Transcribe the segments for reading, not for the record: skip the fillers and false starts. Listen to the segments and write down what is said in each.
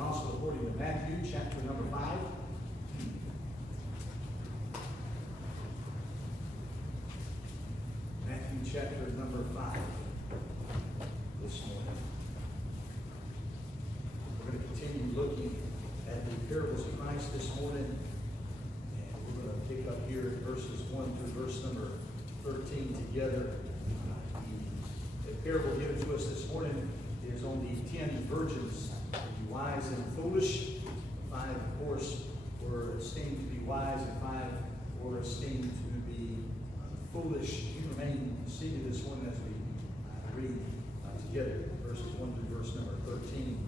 Gospel according to Matthew, chapter number 5. Matthew, chapter number 5 this morning. We're going to continue looking at the parables of Christ this morning. And we're going to pick up here in verses 1 through verse number 13 together. The parable given to us this morning is on the 10 virgins, to be wise and foolish. 5, of course, were esteemed to be wise, and 5 were esteemed to be foolish. You remain seated this morning as we read together verses 1 through verse number 13.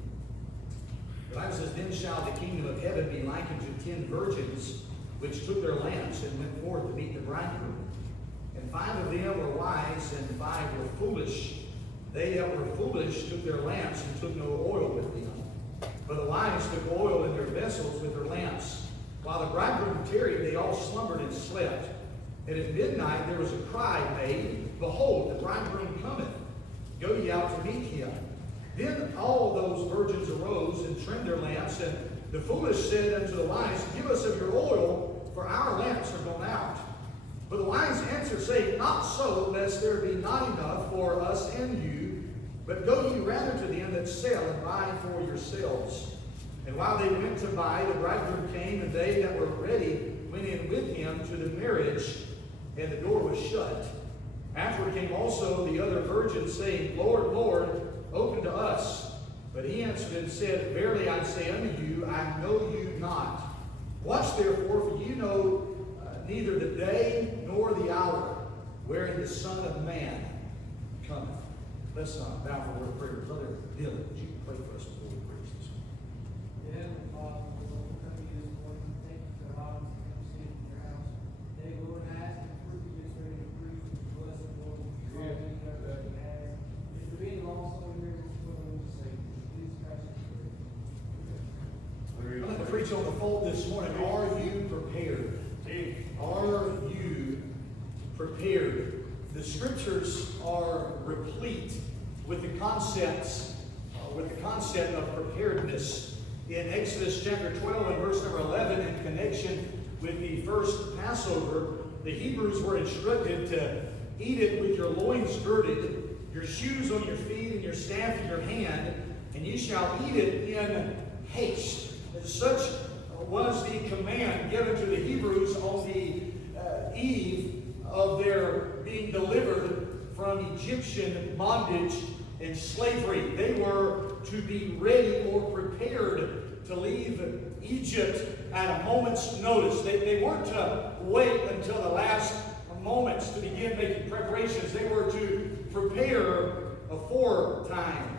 The Bible says, "Then shall the kingdom of heaven be likened to 10 virgins, which took their lamps and went forth to meet the bridegroom. And 5 of them were wise, and 5 were foolish. They that were foolish took their lamps and took no oil with them. But the wise took oil in their vessels with their lamps. While the bridegroom tarried, they all slumbered and slept. And at midnight there was a cry made, Behold, the bridegroom cometh. Go ye out to meet him. Then all those virgins arose and trimmed their lamps. And the foolish said unto the wise, Give us of your oil, for our lamps are gone out. But the wise answered, saying, Not so, lest there be not enough for us and you. But go ye rather to them that sell, and buy for yourselves. And while they went to buy, the bridegroom came, and they that were ready went in with him to the marriage, and the door was shut. Afterward came also the other virgins, saying, Lord, Lord, open to us. But he answered and said, Verily I say unto you, I know you not. Watch therefore, for you know neither the day nor the hour wherein the Son of Man cometh." Let's bow for a word of prayer. Brother Dylan, would you pray for us before we preach this morning? Yeah, Father, Lord, we come to you this morning. Thank you for allowing us to come sit in your house. Today, Lord, I ask you to get ready to preach. Bless the Lord. Just to be the lost soul here this morning, we say, please, Christ. I'm going to preach on the fold this morning. Are you prepared? Are you prepared? The scriptures are replete with the concept of preparedness. In Exodus chapter 12 and verse number 11, in connection with the first Passover, the Hebrews were instructed to eat it with your loins girded, your shoes on your feet, and your staff in your hand, and ye shall eat it in haste. And such was the command given to the Hebrews on the eve of their being delivered from Egyptian bondage and slavery. They were to be ready or prepared to leave Egypt at a moment's notice. They weren't to wait until the last moments to begin making preparations. They were to prepare aforetime.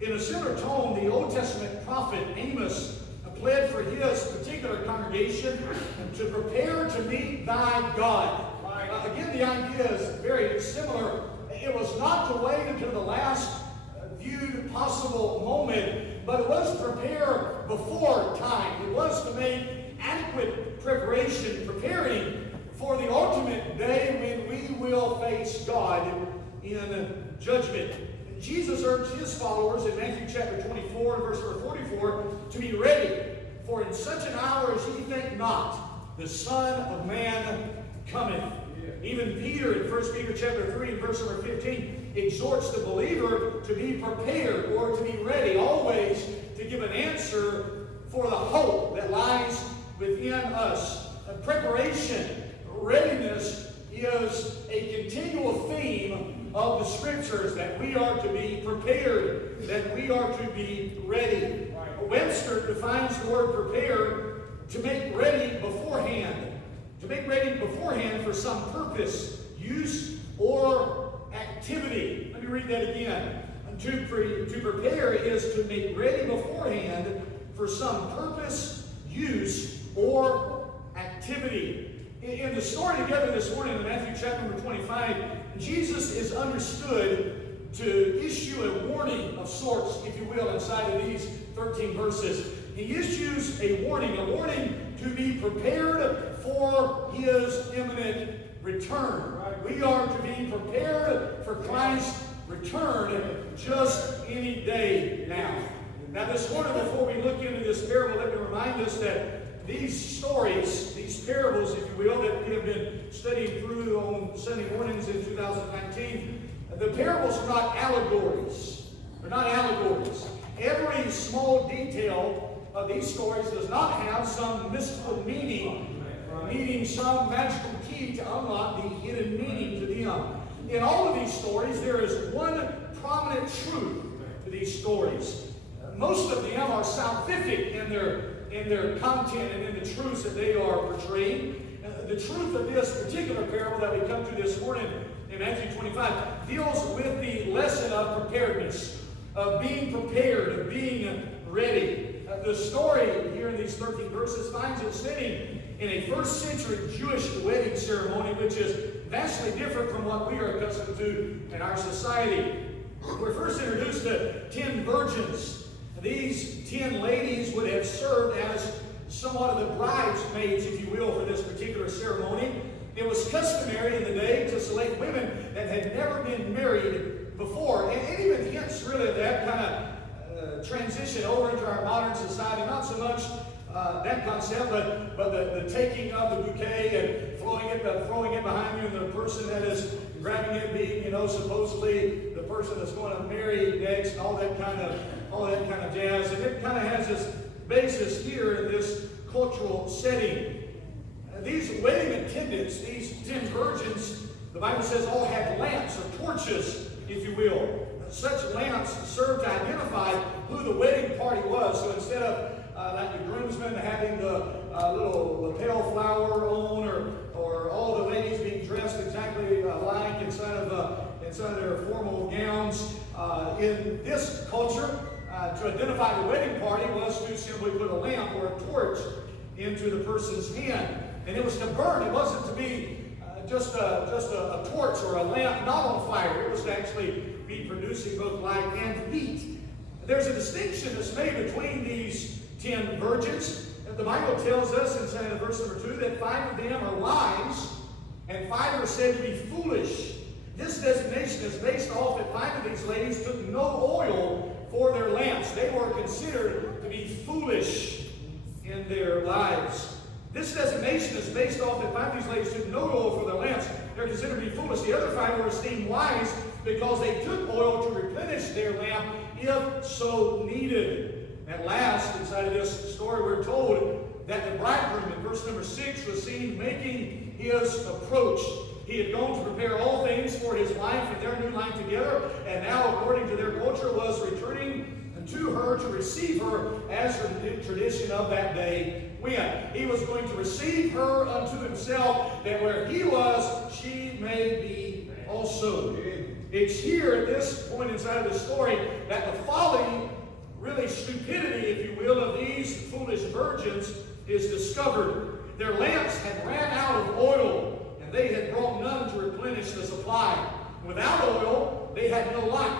In a similar tone, the Old Testament prophet Amos pled for his particular congregation to prepare to meet thy God. Again, the idea is very similar. It was not to wait until the last viewed possible moment, but it was to prepare before time. It was to make adequate preparation, preparing for the ultimate day when we will face God in judgment. Jesus urged his followers in Matthew chapter 24 and verse 44 to be ready, for in such an hour as ye think not, the Son of Man cometh. Even Peter in 1 Peter chapter 3 and verse number 15 exhorts the believer to be prepared or to be ready always to give an answer for the hope that lies within us. Preparation, readiness is a continual theme of the scriptures, that we are to be prepared, that we are to be ready. Webster defines the word prepare to make ready beforehand. To make ready beforehand for some purpose, use, or activity. Let me read that again. To prepare is to make ready beforehand for some purpose, use, or activity. In the story together this morning in Matthew chapter number 25, Jesus is understood to issue a warning of sorts, if you will, inside of these 13 verses. He issues a warning to be prepared for his imminent return. We are to be prepared for Christ's return just any day now. Now this morning, before we look into this parable, let me remind us that these stories, these parables, if you will, that we have been studying through on Sunday mornings in 2019, the parables are not allegories. They're not allegories. Every small detail of these stories does not have some mystical meaning, needing some magical key to unlock the hidden meaning to them. In all of these stories, there is one prominent truth to these stories. Most of them are salvific in their content and in the truths that they are portraying. The truth of this particular parable that we come to this morning in Matthew 25 deals with the lesson of preparedness, of being prepared, of being ready. The story here in these 13 verses finds it sitting in a first century Jewish wedding ceremony, which is vastly different from what we are accustomed to in our society. We're first introduced to 10 virgins. These 10 ladies would have served as somewhat of the bridesmaids, if you will, for this particular ceremony. It was customary in the day to select women that had never been married before. And even hints really of that kind of transition over into our modern society. Not so much that concept, but the taking of the bouquet and throwing it behind you, and the person that is grabbing it being, supposedly the person that's going to marry next, and all that kind of jazz. And it kind of has this basis here in this cultural setting. These wedding attendants, these 10 virgins, the Bible says all had lamps or torches, if you will. Such lamps served to identify who the wedding party was. So instead of like the groomsmen having the little lapel flower on, or all the ladies being dressed exactly alike inside of their formal gowns, in this culture, to identify the wedding party was to simply put a lamp or a torch into the person's hand. And it was to burn. It wasn't to be just a torch or a lamp not on fire. It was to actually be producing both light and heat. There's a distinction that's made between these 10 virgins. The Bible tells us in verse number 2 that 5 of them are wise and 5 are said to be foolish. This designation is based off that 5 of these ladies took no oil for their lamps. They were considered to be foolish in their lives. This designation is based off that 5 of these ladies took no oil for their lamps. They're considered to be foolish. The other 5 were esteemed wise because they took oil to replenish their lamp if so needed. At last, inside of this story, we're told that the bridegroom in verse number 6 was seen making his approach. He had gone to prepare all things for his wife and their new life together, and now, according to their culture, was returning to her to receive her as her tradition of that day went. He was going to receive her unto himself, that where he was, she may be also. It's here at this point inside of the story that the folly, really stupidity, if you will, of these foolish virgins is discovered. Their lamps had ran out of oil, and they had brought none to replenish the supply. Without oil, they had no light.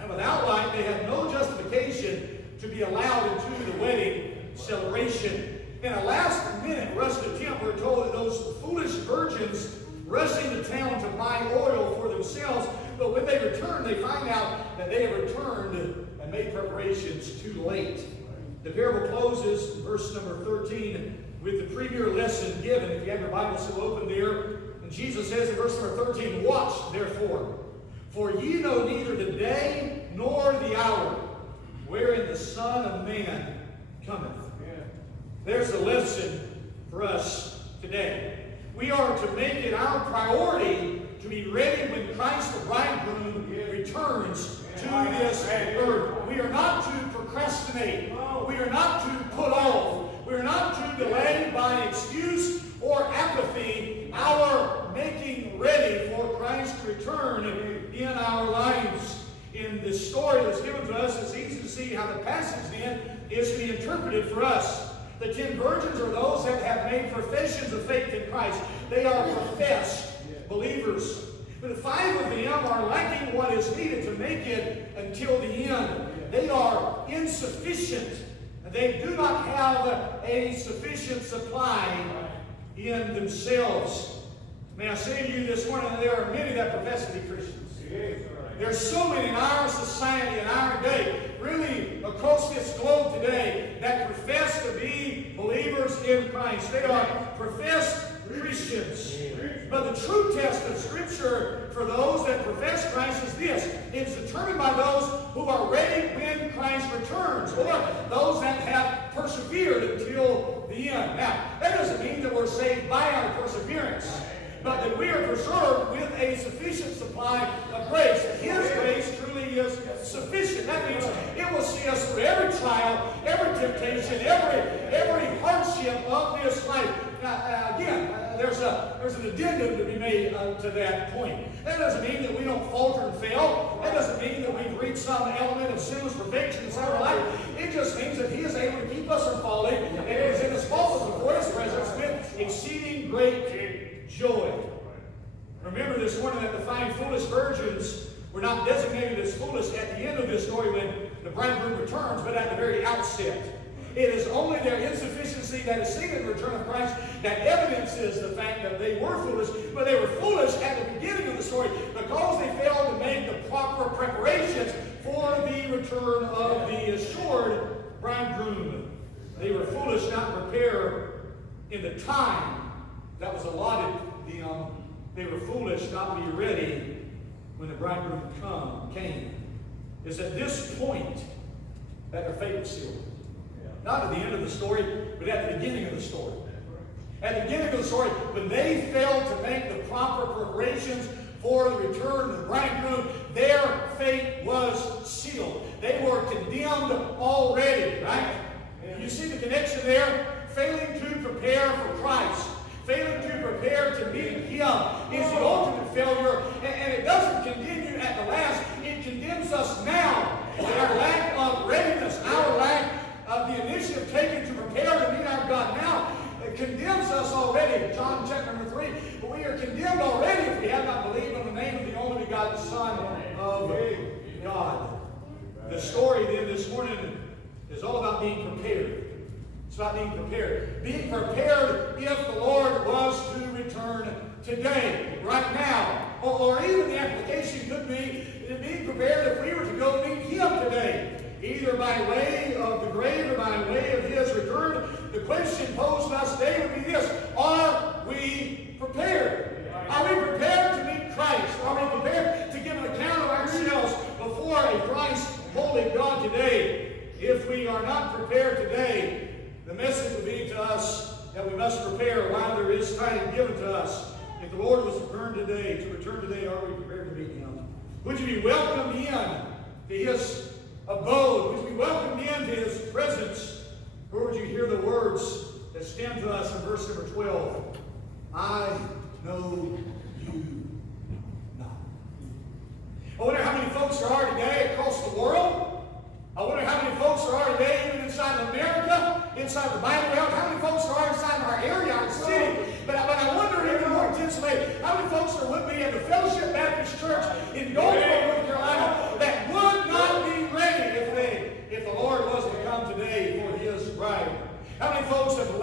And without light, they had no justification to be allowed into the wedding celebration. In a last-minute rushed attempt, we're told that those foolish virgins rushed into town to buy oil for themselves, but when they return, they find out that they have returned and made preparations too late. The parable closes in verse number 13 with the premier lesson given. If you have your Bible still open there, and Jesus says in verse number 13, "Watch, therefore, for ye know neither the day nor the hour wherein the Son of Man cometh." There's the lesson for us today. We are to make it our priority to be ready when Christ the bridegroom returns to this earth. We are not to procrastinate. We are not to put off. We are not to delay by excuse or apathy our making ready for Christ's return in our lives. In the story that's given to us, it's easy to see how the passage then is to be interpreted for us. The 10 virgins are those that have made professions of faith in Christ. They are professed believers. But 5 of them are lacking what is needed to make it until the end. They are insufficient. They do not have a sufficient supply in themselves. May I say to you this morning that there are many that profess to be Christians. There's so many in our society, in our day, really across this globe today that profess to be believers in Christ. They are professed Christians. But the true test of Scripture for those that profess Christ is this. It's determined by those who are ready when Christ returns, or those that have persevered until the end. Now, that doesn't mean that we're saved by our perseverance, but that we are preserved with a sufficient supply of grace. His grace truly is sufficient. That means it will see us through every trial, every temptation, every hardship of this life. Now, again, there's an addendum to be made to that point. That doesn't mean that we don't falter and fail. That doesn't mean that we've reached some element of sinless perfection in our life. It just means that He is able to keep us from falling, and it is in His faultless before His presence with exceeding great joy. Remember this morning that the 5 foolish virgins were not designated as foolish at the end of this story when the bridegroom returns, but at the very outset. It is only their insufficiency that is seen in the return of Christ that evidences the fact that they were foolish, but they were foolish at the beginning of the story because they failed to make the proper preparations for the return of the assured bridegroom. They were foolish not to prepare in the time that was allotted them. They were foolish not to be ready when the bridegroom came. It's at this point that their fate was sealed. Not at the end of the story, but at the beginning of the story. At the beginning of the story, when they failed to make the proper preparations for the return of the bridegroom, their fate was sealed. They were condemned already, right? You see the connection there? Failing to prepare for Christ, failing to prepare to meet Him is the ultimate failure, and it doesn't continue at the last. It condemns us now. Our lack of readiness, our lack of the initiative taken to prepare to meet our God now, it condemns us already. John chapter number 3. But we are condemned already if we have not believed on the name of the only begotten Son of God. The story then this morning is all about being prepared. It's about being prepared. Being prepared if the Lord was to return today, right now. Or even the application could be being prepared if we were to go meet Him today, either by way of the grave or by way of His return. The question posed to us today would be this: are we prepared? Are we prepared to meet Christ? Are we prepared to give an account of ourselves before a Christ holy God today? If we are not prepared today, the message will be to us that we must prepare while there is time given to us. If the Lord was to return today, are we prepared to meet Him? Would you be welcomed in to His abode? Would you be welcomed into His presence? Or would you hear the words that stand to us in verse number 12? I know you not. I wonder how many folks there are today across the world. I wonder how many folks there are today even inside of America, inside the Bible Belt. How many folks there are inside of our area, our city. But I wonder even more intensely how many folks there would be at the Fellowship Baptist Church in Goldsboro, North Carolina, that would not be ready if the Lord was to come today for His bride. How many folks have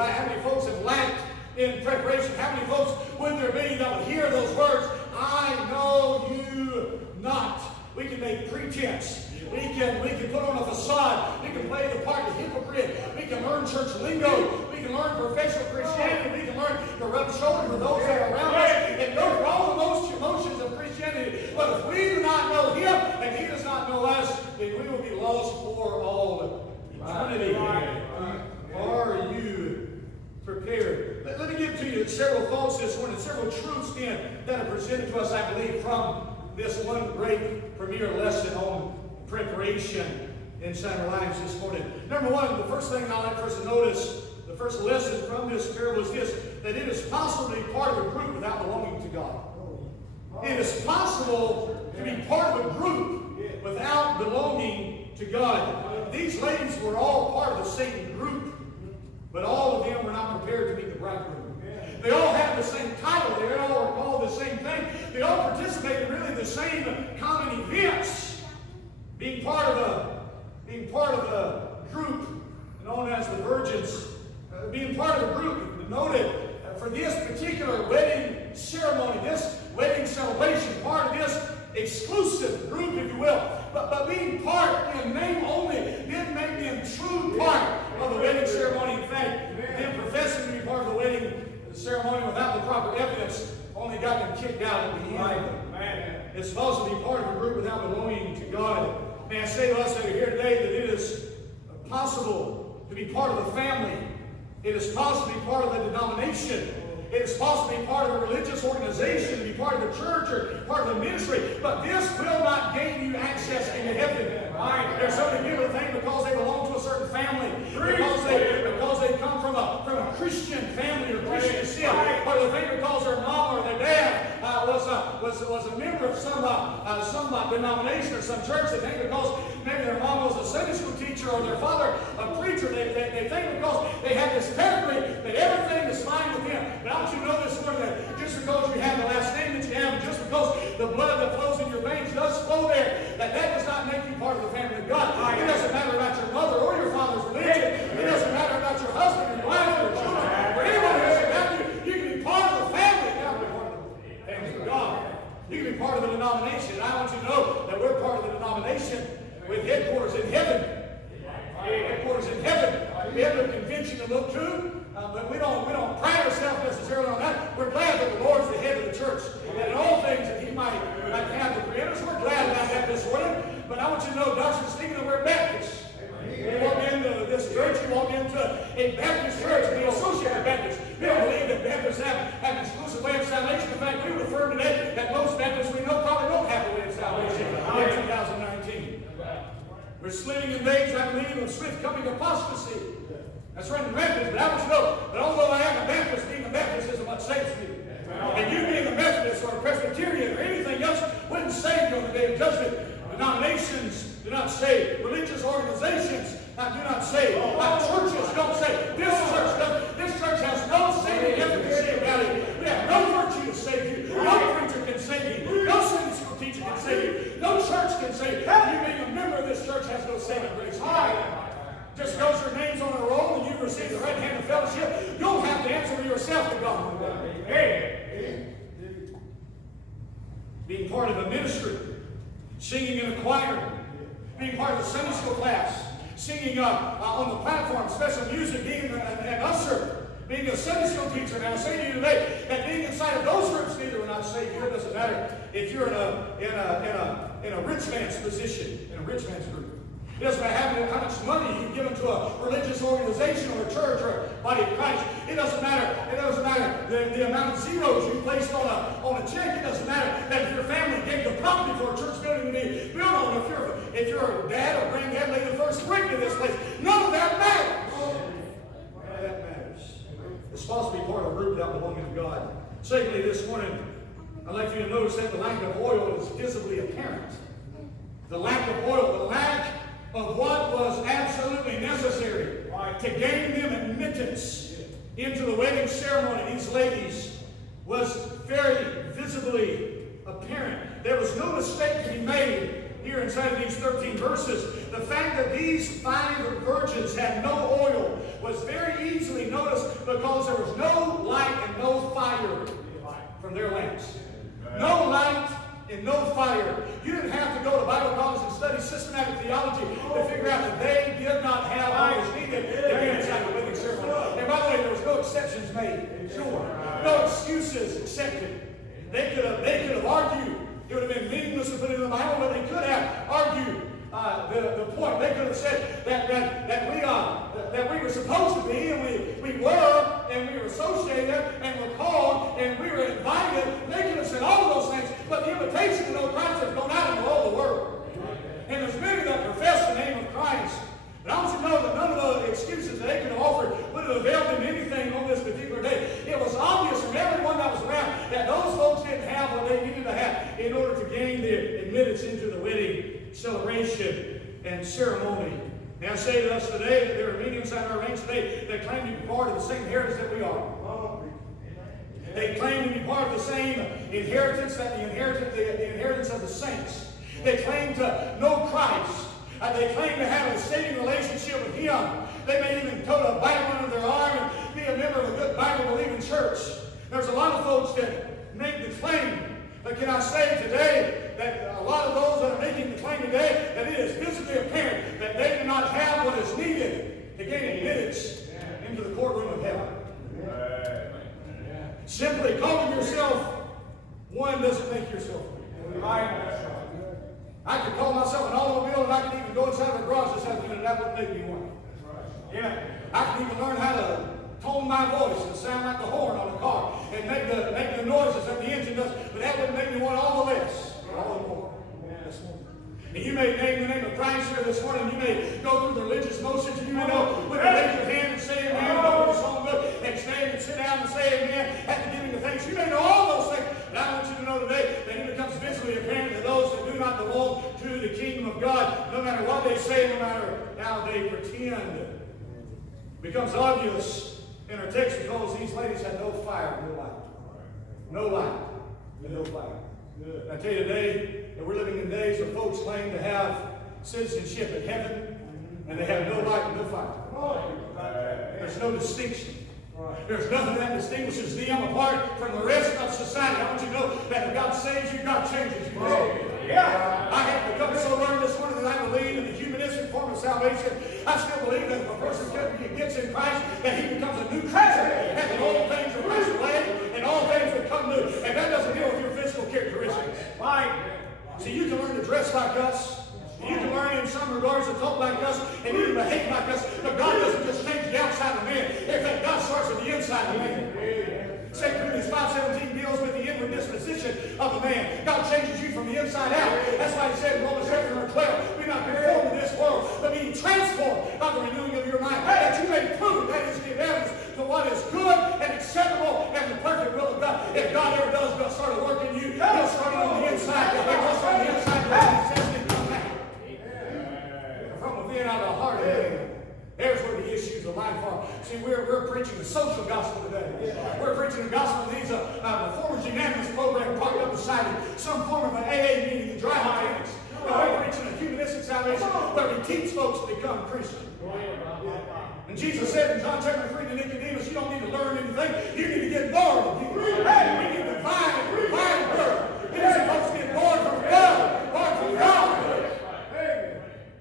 lacked in preparation? How many folks would there be that would hear those words, I know you not? We can make pretense. We can put on a facade. We can play the part of hypocrite. We can learn church lingo. We can learn professional Christianity. We can learn to rub shoulders with those that are around us and go through all the emotions of Christianity. But if we do not know Him and He does not know us, then we will be lost for all eternity. Are you prepared? Let me give to you several thoughts this morning, several truths then that are presented to us, I believe, from this one great premier lesson on preparation inside our lives this morning. Number one, the first thing I'd like for us to notice, the first lesson from this parable is this: that it is possible to be part of a group without belonging to God. It is possible to be part of a group without belonging to God. These ladies were all part of the same group, but all of them were not prepared to meet the bridegroom. They all had the same title. They all were called the same thing. They all participated in really the same common events. Being part of a group known as the virgins, being part of a group noted for this particular wedding ceremony, this wedding celebration, part of this exclusive group, if you will. But being part in name only didn't make them true part of the wedding ceremony. In fact, them professing to be part of the wedding ceremony without the proper evidence only got them kicked out at the end. It's supposed to be part of a group without belonging to God. May I say to us that are here today that it is possible to be part of the family. It is possible to be part of the denomination. It is possible to be part of a religious organization, to be part of the church or part of the ministry. But this will not gain you access into heaven. There's so many people that think because they belong to a certain family, because they come from a Christian family or Christian sin, or they think because their mom or their dad was a member of some denomination or some church, they think because maybe their mom was a Sunday school teacher or their father a preacher, they think because they have this pedigree that everything is fine with them. But I want you to know this morning that just because you have the last name that you have, and just because the blood that flows in your veins does flow there, that does not make you part of the family of God. It doesn't matter about your mother or your father's religion. It doesn't matter about your husband or your wife or your children or anyone who is around you. You can be part of the family. You can be part of the family of God. You can be part of the denomination. And I want you to know that we're part of the denomination with headquarters in heaven. Headquarters in heaven. We have no convention to look to. But we don't pride ourselves necessarily on that. We're glad that the Lord's the head of the church. And in all things that He might have the preeminence. We're glad about that this morning. But I want you to know, Dr. Stephen, we're Baptists. You walk into this church, you walk into a Baptist church, and you associate with Baptists. We don't believe that Baptists have an exclusive way of salvation. In fact, we refer today that most Baptists we know probably don't have a way of salvation in 2019. We're slitting in days, I believe, of swift coming apostasy. That's running rampant, but I want you to know that although I am a Baptist, being a Baptist isn't what saves me. And you being a Methodist or a Presbyterian or anything else wouldn't save you on the day of judgment. Denominations do not save. Religious organizations do not save. Churches don't save. This church does. This church has no saving efficacy about it. We have no virtue to save you. No preacher can save you. No Sunday school teacher can save you. No church can save you. You being a member of this church has no saving grace. Just because your name's on a roll and you've received the right hand of fellowship, you don't have to answer for yourself to God. Being part of a ministry, singing in a choir, being part of a Sunday school class, singing on the platform, special music, being an usher, being a Sunday school teacher. And I say to you today that being inside of those groups neither will not save you. It doesn't matter if you're in a rich man's position, in a rich man's group. It doesn't matter how much money you've given to a religious organization or a church or a body of Christ. It doesn't matter. It doesn't matter the amount of zeros you placed on a check. It doesn't matter that if your family gave the property for a church building to be built on. If your dad or granddad laid the first brick to this place, none of that matters. None of that matters. It's supposed to be part of a group without belonging to God. Secondly, this morning, I'd like you to notice that the lack of oil is visibly apparent. The lack of oil, the lack of what was absolutely necessary to gain them admittance into the wedding ceremony, these ladies, was very visibly apparent. There was no mistake to be made here inside of these 13 verses. The fact that these 5 virgins had no oil was very easily noticed because there was no light and no fire from their lamps. No light and no fire. You didn't have to go to Bible college and study systematic theology to figure out that they did not have what was needed to be inside the wedding ceremony. And by the way, there was no exceptions made. Sure. No excuses accepted. They could have argued. It would have been meaningless to put it in the Bible, but they could have argued the point. They could have said that we were supposed to be, and we were, and we were associated, and were called, and we were invited. They could have said all of those things, but the invitation to know Christ has gone out into all the world. And there's many that profess the name of Christ. But I want you to know that none of the excuses that they could have offered would have availed them anything on this particular day. It was obvious from everyone that was around that those folks didn't have what they needed to have in order to gain the admittance into the wedding celebration and ceremony. May I say to us today that there are many inside our ranks today that claim to be part of the same heritage that we are. They claim to be part of the same inheritance, that the inheritance of the saints. They claim to know Christ. They claim to have a saving relationship with Him. They may even tote a Bible under their arm and be a member of a good Bible-believing church. There's a lot of folks that make the claim. But can I say today that a lot of those that are making the claim today that it is visibly apparent that they do not have what is needed to gain admittance into the courtroom of heaven. Simply calling yourself one doesn't make yourself one. I could call myself an automobile and I could even go inside of a garage this afternoon and that wouldn't make me one. Yeah. I could even learn how to tone my voice and sound like the horn on a car and make the noises that the engine does, but that wouldn't make me one all the less. All the more. And you may name the name of Christ here this morning. You may go through the religious motions, and you may know when to raise your hand and say amen, go to the song book and stand and sit down and say amen at the giving of thanks. You may know all those things, but I want you to know today that it becomes visibly apparent to those that do not belong to the kingdom of God, no matter what they say, no matter how they pretend. It becomes obvious in our text because these ladies had no fire, no light. No light and no fire. Good. I tell you today that we're living in days where folks claim to have citizenship in heaven, and they have no light and no fire. There's no distinction. There's nothing that distinguishes them apart from the rest of society. I want you to know that if God saves you, God changes you. Yeah. I have become so learned this morning that I believe in the humanistic form of salvation. I still believe that if a person gets in Christ, that he becomes a new creature, and that all things are passed away, and all things will come new. And that doesn't deal with your physical characteristics. Right. See, you can learn to dress like us. You can learn in some regards to talk like us and even behave like us, but God doesn't just change the outside of man. In fact, God starts with the inside of man. 2 Corinthians 5:17 deals with the inward disposition of a man. God changes you from the inside out. That's why he said in Romans 7:12, be not conformed to this world, but be transformed by the renewing of your mind, that you may prove, that is, give evidence to what is good and acceptable and the perfect will of God. If God ever does start a work in you, he'll start it on the inside. And he'll start on the inside from within out of the heart of man. There's where the issues of life are. See, we're preaching the social gospel today. We're preaching the gospel that needs a reformers unanimous program propped up beside it, some form of an AA meeting in dry mechanics. We're preaching a humanistic salvation where we teach folks to become Christian. And Jesus said in John chapter 3 to Nicodemus, you don't need to learn anything. You need to get born again. We need the divine birth. You're supposed to get born from God, born from God.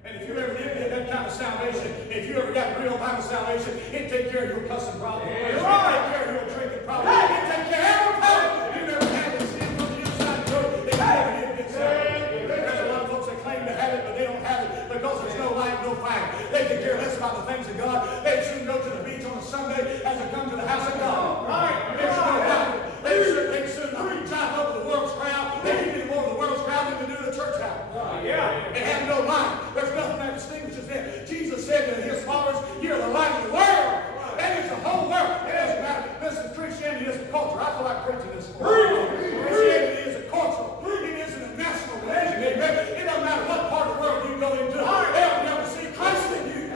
And if you ever did get that kind of salvation, if you ever got real kind of salvation, it'd take care of your cussing problem. It'd take care of your drinking problem. It'd take care of every problem. You never had this sin from the inside of you. If you ever did get saved. There's a lot of folks that claim to have it, but they don't have it because there's no light, no fire. They can care less about the things of God. They'd soon go to the beach on a Sunday as they come to the house of God. Right. There's no light. They'd soon drive over the world's crowd. They do any more of the world's crowd than they do the church house. Yeah. They have no light. There's nothing that distinguishes them. Jesus said to his followers, you're the light of the world. That is the whole world. It doesn't matter. Listen, Christianity is a culture. I feel like preaching this morning. Christianity is a culture. It isn't a national religion. Amen. It doesn't matter what part of the world you go into. They'll be able to see Christ in you.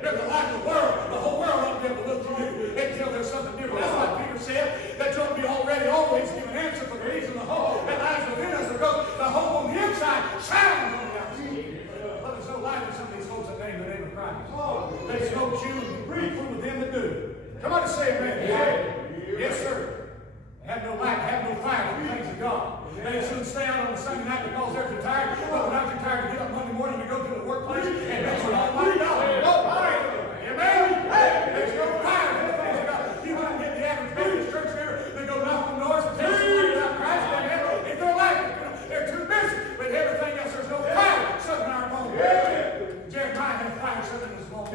You're the light of the world. The whole world will be able to look to you until there's something different. That's why Peter said that you'll be already always give an answer for the reason the hope that lies within us, because the hope on the inside shines on the outside. But there's no light in some of these folks that name the name of Christ. They smoke you and breathe food with them that do. Come on and say amen. Yes, sir. They have no light, have no fire for the things of God. They soon stay out on a Sunday night because they're too tired. But when I'm too tired to get up Monday morning to go to the workplace and make sure Almighty God. Amen. There's no fire for the things of God. You might get the average Baptist church here that go knock on doors and tell somebody about Christ. If they're like it, they're too busy. But everything else, there's no fire shutting our bones. Jeremiah had fire shutting in his bones.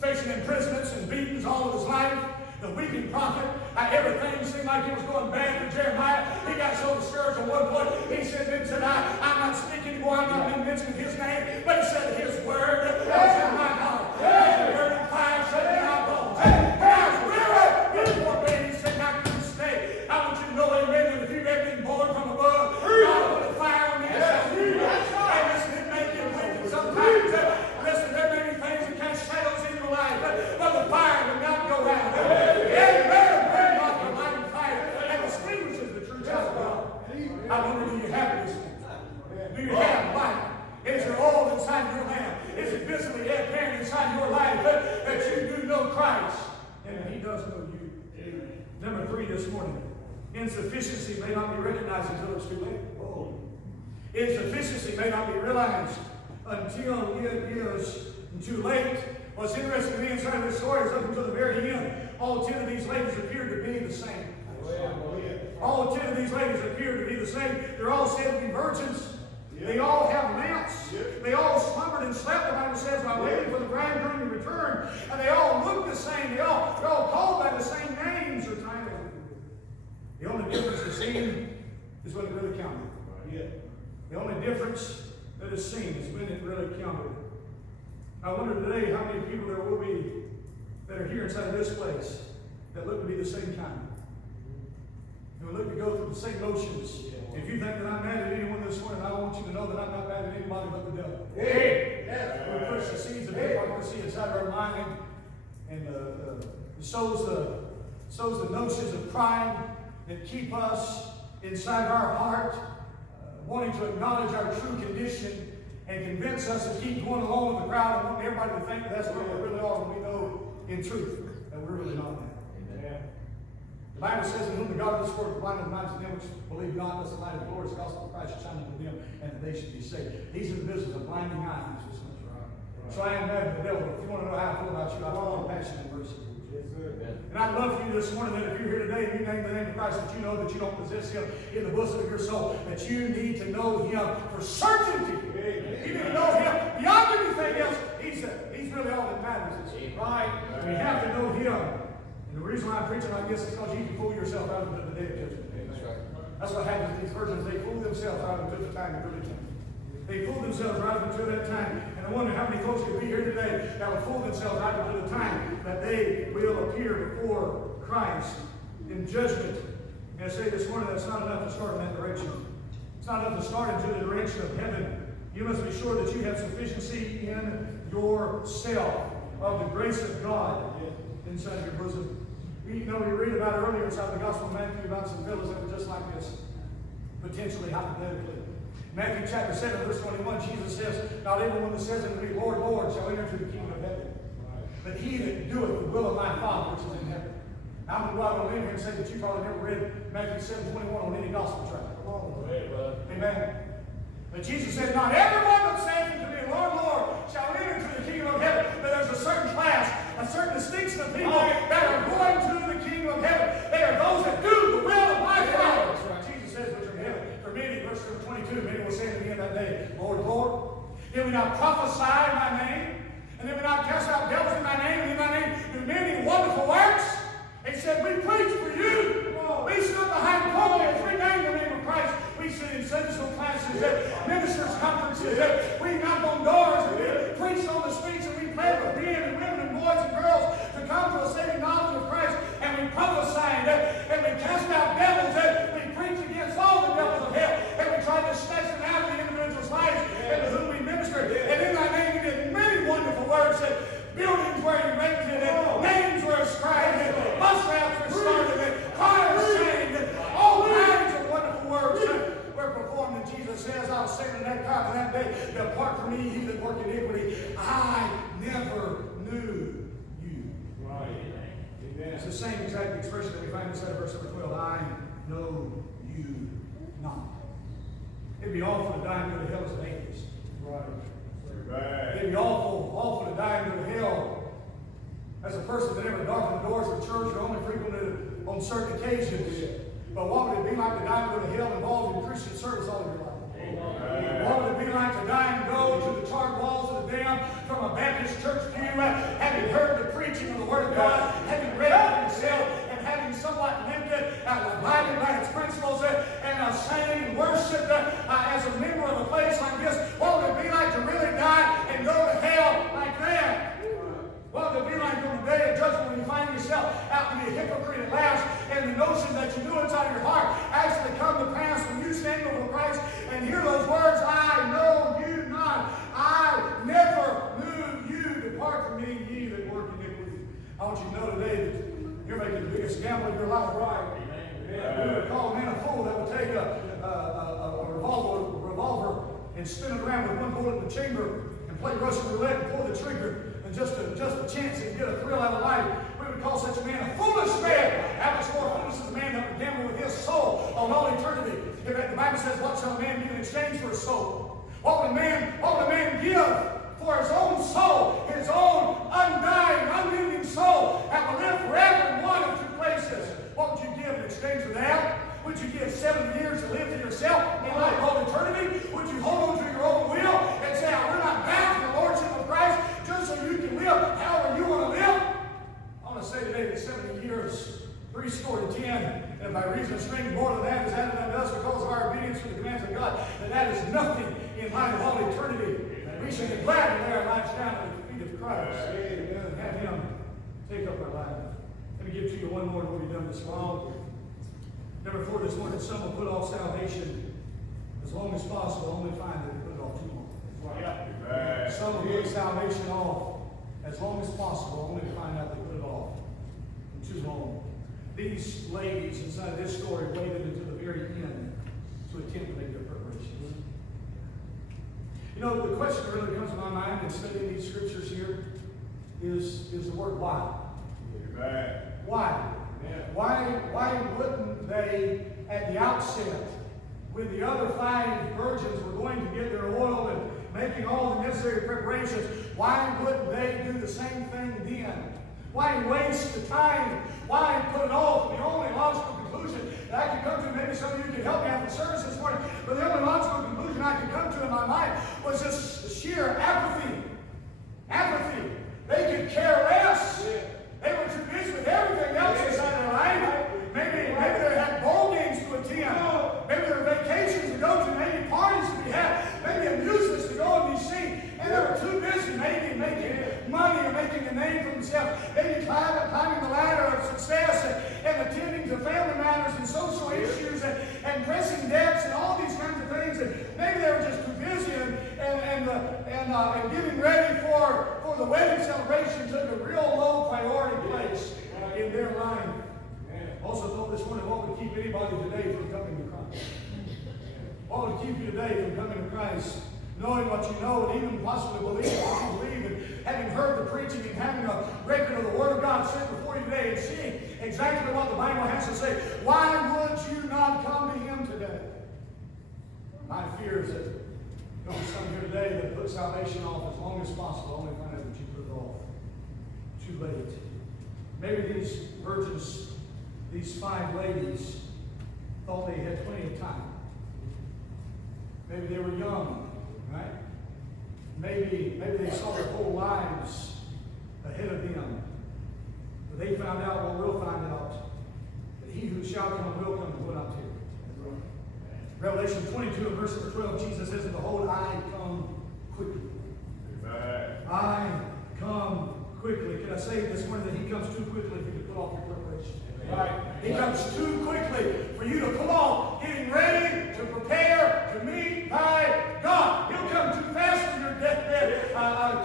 Facing imprisonments and beatings all of his life. The weeping prophet, everything seemed like it was going bad for Jeremiah. He got so discouraged at one point. He said, I'm not speaking anymore. I'm not even mentioning his name. But he said, his word was in my heart. His word of fire shut in our bones. God's weary. This poor baby said, I couldn't stay. I want you to know, amen, that if you've ever been born from above, God put a fire on the inside of you. And listen, it may get wicked sometimes. Listen, there may be things that cast shadows in your life. But the fire will not go out. I wonder, do you have it this morning? Do you have light? Is there oil inside your lamp? Is it visibly apparent inside your life that you do know Christ and that he does know you? Number 3 this morning. Insufficiency may not be recognized until it's too late. Whoa. Insufficiency may not be realized until it is too late. What's interesting to me inside of this story is up until the very end, all 10 of these ladies appeared to be the same. All 10 of these ladies appear to be the same. They're all said to be virgins. They all have lamps. They all slumbered and slept, the Bible says, while waiting for the bridegroom to return. And they all look the same. They're all called by the same names or titles. The only difference is seen is when it really counted. The only difference that is seen is when it really counted. I wonder today how many people there will be that are here inside of this place that look to be the same kind. And we look to go through the same motions. If you think that I'm mad at anyone this morning, I want you to know that I'm not mad at anybody but the devil. We push the seeds of hypocrisy inside of our mind and sows the notions of pride that keep us inside our heart, wanting to acknowledge our true condition and convince us to keep going along with the crowd and want everybody to think that that's where we really are when we know in truth that we're really not that. The Bible says, in whom the God of this world blinded the minds of them which believe not, lest the light of the glorious gospel of Christ should shine into them, and that they should be saved. He's in the business of blinding eyes. So I am mad at the devil. If you want to know how I feel about you, I feel compassion and mercy. And I'd love for you this morning that if you're here today and you name the name of Christ, that you know that you don't possess Him in the bosom of your soul, that you need to know Him for certainty. You need to know Him beyond anything else. He's really all that matters. Right? We have to know Him. And the reason why I'm preaching like this is because you can fool yourself out of the day of judgment. That's what happens with these virgins. They fool themselves out of the time of really time. They fool themselves right up until that time. And I wonder how many folks could be here today that will fool themselves right up to the time that they will appear before Christ in judgment. And I say this morning, that's not enough to start in that direction. It's not enough to start into the direction of heaven. You must be sure that you have sufficiency in yourself of the grace of God inside of your bosom. You know, we read about earlier inside the Gospel of Matthew about some fellows that were just like this, potentially, hypothetically. Matthew chapter 7, verse 21, Jesus says, not everyone that says unto me, Lord, Lord, shall enter into the kingdom of heaven, but he that doeth the will of my Father which is in heaven. Now, I'm going to go out on a limb here and say that you probably never read Matthew 7:21 on any gospel tract. Amen. But Jesus said, not everyone that saith unto me, Lord, Lord, shall enter into the kingdom of heaven. But there's a certain class, a certain distinction of people that are going to the kingdom of heaven. They are those that do the will of my Father. Jesus says, which are in heaven. For many, verse 22, many will say to me in that day, Lord, Lord, did we not prophesy in thy name? And did we not cast out devils in thy name? And in thy name do many wonderful works? He said, we preach for you. We stood behind the pulpit and we named the name of Christ. We sit in Sunday school classes, ministers' conferences, we knocked on doors, and we preached on the streets, and we prayed with men and women and boys and girls to come to a saving knowledge of Christ, and we prophesied, and we cast out devils, and we preached against all the devils of hell, and we tried to snatch them out of the individual's lives, and to whom we ministered. And in thy name we did many wonderful works, and buildings were erected, and names were ascribed, and bus routes were started, and choirs sang, and all kinds of wonderful works were performed. And Jesus says, I was saying in that time that day, depart from me, ye that work iniquity. I never knew you. Right. Amen. It's the same exact expression that we find inside of verse number 12. I know you not. It'd be awful to die and go to hell as an atheist. Right. It'd be awful to die and go to hell as a person that never darkened the doors of church or only frequented on certain occasions. But what would it be like to die and go to hell involved in Christian service all of your life? Amen. What would it be like to die and go to the charred walls of the damned from a Baptist church pew, having heard the preaching of the Word of God, having read it for yourself, and having somewhat lived it, abiding by its principles, and sang and worshiped as a member of a place like this? What would it be like to really die and go to hell like that? What would it be like on the day of judgment when you find yourself out to be a hypocrite at last, and the notion that you knew inside of your heart actually come to pass when you stand before Christ and hear those words, I know you not. I never knew you. Depart from me, ye that work iniquity. I want you to know today that you're making the biggest gamble of your life, right? Amen. We would call a man a fool that would take a revolver and spin it around with one bullet in the chamber and play Russian roulette and pull the trigger. Just a chance to get a thrill out of life. We would call such a man a foolish man. That was more foolish as a man that would gamble gamble with his soul on all eternity. If the Bible says, what shall a man give in exchange for his soul? What would a man give for his own soul, his own undying, unending soul that will live forever in one of two places? What would you give in exchange for that? Would you give 70 years to live to yourself in life of all eternity? Would you hold on to your own will and say, we're not bound to the Lordship of Christ just so you can live however you want to live? I want to say today that 70 years, 70, and by reason of strength more than that is added unto us because of our obedience to the commands of God, that is nothing in light of all eternity. We should be glad to lay our lives down at the feet of Christ and have Him take up our life. Let me give to you one more and we'll be done this morning. Number 4 this morning, some will put off salvation as long as possible, only find that they put it off too long. Some will put salvation off as long as possible, only to find out they put it off too long. These ladies inside this story waited until the very end to attempt to make their preparations. You know, the question that really comes to my mind in studying these scriptures here is the word why. Why? Why wouldn't they, at the outset, when the other 5 virgins were going to get their oil and making all the necessary preparations, why wouldn't they do the same thing then? Why waste the time? Why put it off? The only logical conclusion that I could come to, maybe some of you could help me after the service this morning, but the only logical conclusion I could come to in my mind was just sheer apathy. Apathy. They could care less. They were too busy with everything else inside their life. Maybe they had bowl games to attend. Maybe there were vacations to go to. Maybe parties to be had. Maybe amusements to go and be seen. And they were too busy maybe making money or making a name for themselves. Maybe climbing the ladder of success and attending to family matters and social issues and pressing debts and all these kinds of things. And maybe they were just too busy and getting ready for the wedding celebration took a real low priority place in their life. Also thought this morning, what would keep anybody today from coming to Christ? What would keep you today from coming to Christ? Knowing what you know and even possibly believing what you believe and having heard the preaching and having a record of the Word of God set before you today and seeing exactly what the Bible has to say. Why would you not come to Him today? My fear is that there'll be some here today that put salvation off as long as possible, only find out that you put it off too late. Maybe these virgins, these 5 ladies, thought they had plenty of time. Maybe they were young, right? Maybe they saw their whole lives ahead of them. But they found out, well, we'll find out, that He who shall come will come and will not tarry. Revelation 22 and verse number 12, Jesus says, and behold, I come quickly. I come quickly. Can I say this morning that He comes too quickly for you to put off your preparation? Right. He comes too quickly for you to pull off getting ready to prepare to meet by God. He'll come too fast for your deathbed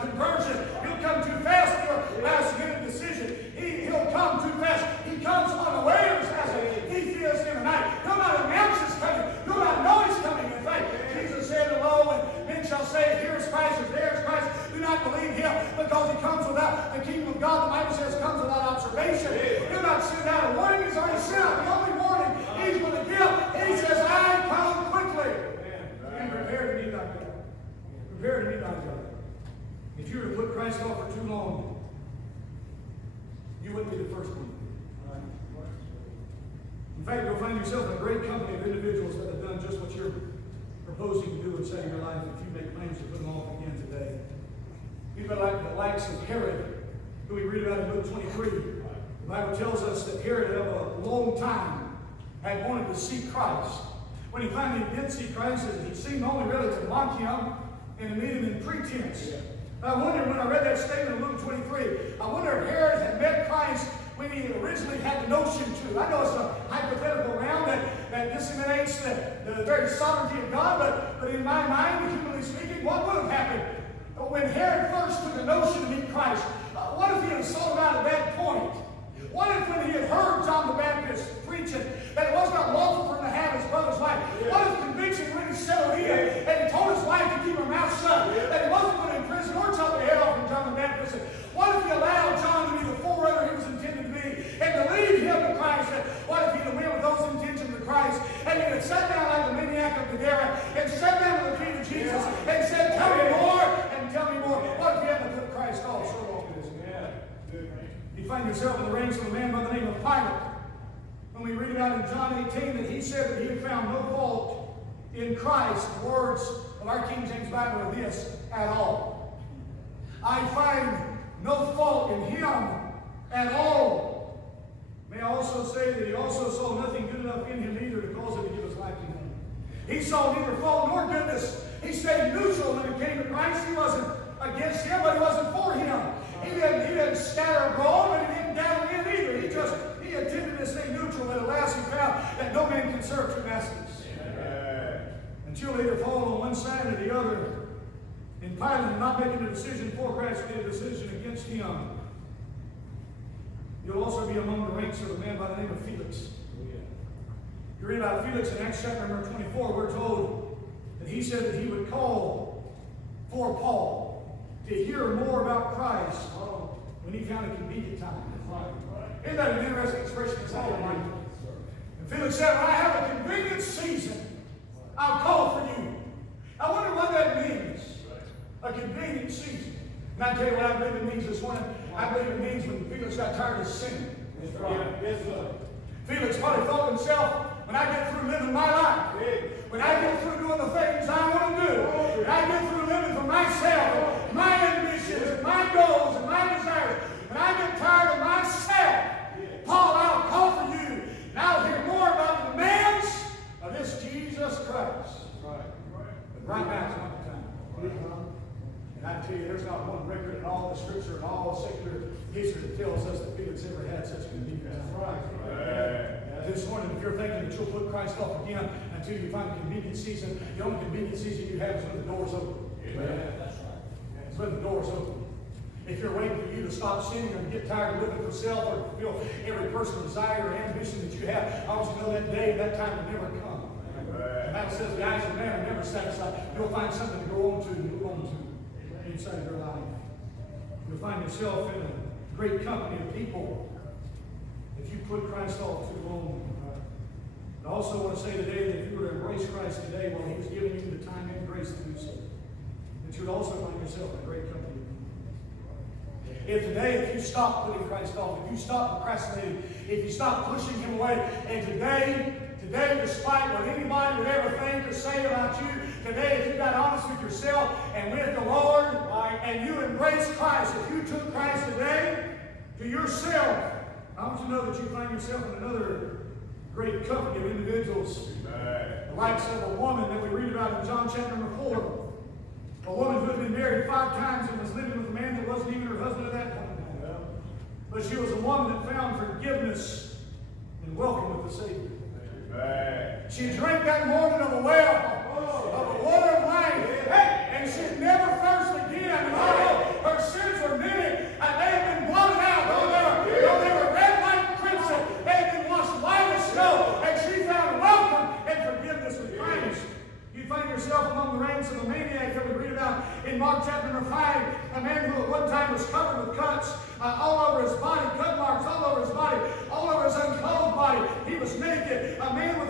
conversion. He'll come too fast for your last minute decision. He'll come too fast. He comes unawares as a thief is in the night. He'll not announce His coming. You'll not know He's coming. In fact, Jesus said, lo, and men shall say, here is Christ, or there is Christ. Do not believe Him because He comes without the kingdom of God. The Bible says comes without observation. He'll not send out a warning. He's already sent out the only warning He's going to give. He says, I come quickly. And prepare to meet thy God. Prepare to meet thy God. If you were to put Christ off for too long, you wouldn't be the first one. In fact, you'll find yourself in a great company of individuals that have done just what you're proposing to do and say in your life if you make plans to put them off again today. People like the likes of Herod, who we read about in Luke 23. The Bible tells us that Herod, of a long time, had wanted to see Christ. When he finally did see Christ, he seemed only really to mock Him and to meet Him in pretense. I wonder, when I read that statement in Luke 23, I wonder if Herod had met Christ when he originally had the notion to. I know it's a hypothetical realm that disseminates the very sovereignty of God, but in my mind, humanly speaking, what would have happened when Herod first took a notion to meet Christ? What if he had sought him out at that point? What if when he had heard John the Baptist preaching that it was not lawful for him to have his brother's wife? What if conviction really settled in and he told his wife to keep her mouth shut, that he wasn't going to imprison or chop the head off from John the Baptist? What if he allowed John to be the forerunner he was intended to be and to lead him to Christ? What if he had went with those intentions find yourself in the ranks of a man by the name of Pilate. When we read about in John 18 that he said that he had found no fault in Christ, the words of our King James Bible are this, at all. I find no fault in him at all. May I also say that he also saw nothing good enough in him either to cause him to give his life to him. He saw neither fault nor goodness. He stayed neutral when it came to Christ. He wasn't against him, but he wasn't for him. He didn't scatter abroad, but he didn't dabble in either. He attempted to stay neutral, but at last he found that no man can serve two masters. And you'll either fall on one side or the other. In Pilate not making a decision for Christ, made a decision against him. You'll also be among the ranks of a man by the name of Felix. You read about Felix in Acts chapter number 24. We're told that he said that he would call for Paul to hear more about Christ when he found a convenient time. Isn't that an interesting expression? It's all of mine. And Felix said, when I have a convenient season, I'll call for you. I wonder what that means. A convenient season. And I tell you what I believe it means this morning. I believe it means when Felix got tired of sinning. Felix probably thought to himself, when I get through living my life, when I get through doing the things I want to do, when I get through living for myself, my ambitions, my goals, and my desires, when I get tired of myself, Paul, I'll call for you, and I'll hear more about the demands of this Jesus Christ. But right now is not the time. And I tell you, there's not one record in all the Scripture and all secular history that tells us that Felix ever had such a convenient time. This morning, if you're thinking that you'll put Christ off again until you find a convenient season, the only convenient season you have is when the door's open. That's right. It's when the door's open. If you're waiting for you to stop sinning or to get tired of living for self or to fulfill every personal desire or ambition that you have, I want you to know that day, that time will never come. The Bible says the eyes of man are never satisfied. You'll find something to go on to and move on to inside your life. You'll find yourself in a great company of people if you put Christ off too long. I also want to say today that if you were to embrace Christ today while he was giving you the time and grace to do so, that you would also find yourself in a great company. If today, if you stop putting Christ off, if you stop procrastinating, if you stop pushing him away, and today, despite what anybody would ever think or say about you, today, if you got honest with yourself and with the Lord, and you embrace Christ, if you took Christ today to yourself, I want you to know that you find yourself in another great company of individuals. The likes of a woman that we read about in John chapter number 4. A woman who had been married 5 times and was living with a man that wasn't even her husband at that point. But she was a woman that found forgiveness and welcome with the Savior. She drank that morning of a well, of a water of life, and she'd never thirst again. Her sins were many, and they had been blotted out. Though they were red, white, crimson, they had been washed white as snow, and she found welcome and forgiveness with Christ. You find yourself among the ranks of a maniac that we read about in Mark chapter number 5, a man who at one time was covered with cuts all over his body, cut marks all over his body, all over his unclothed body. He was naked. A man with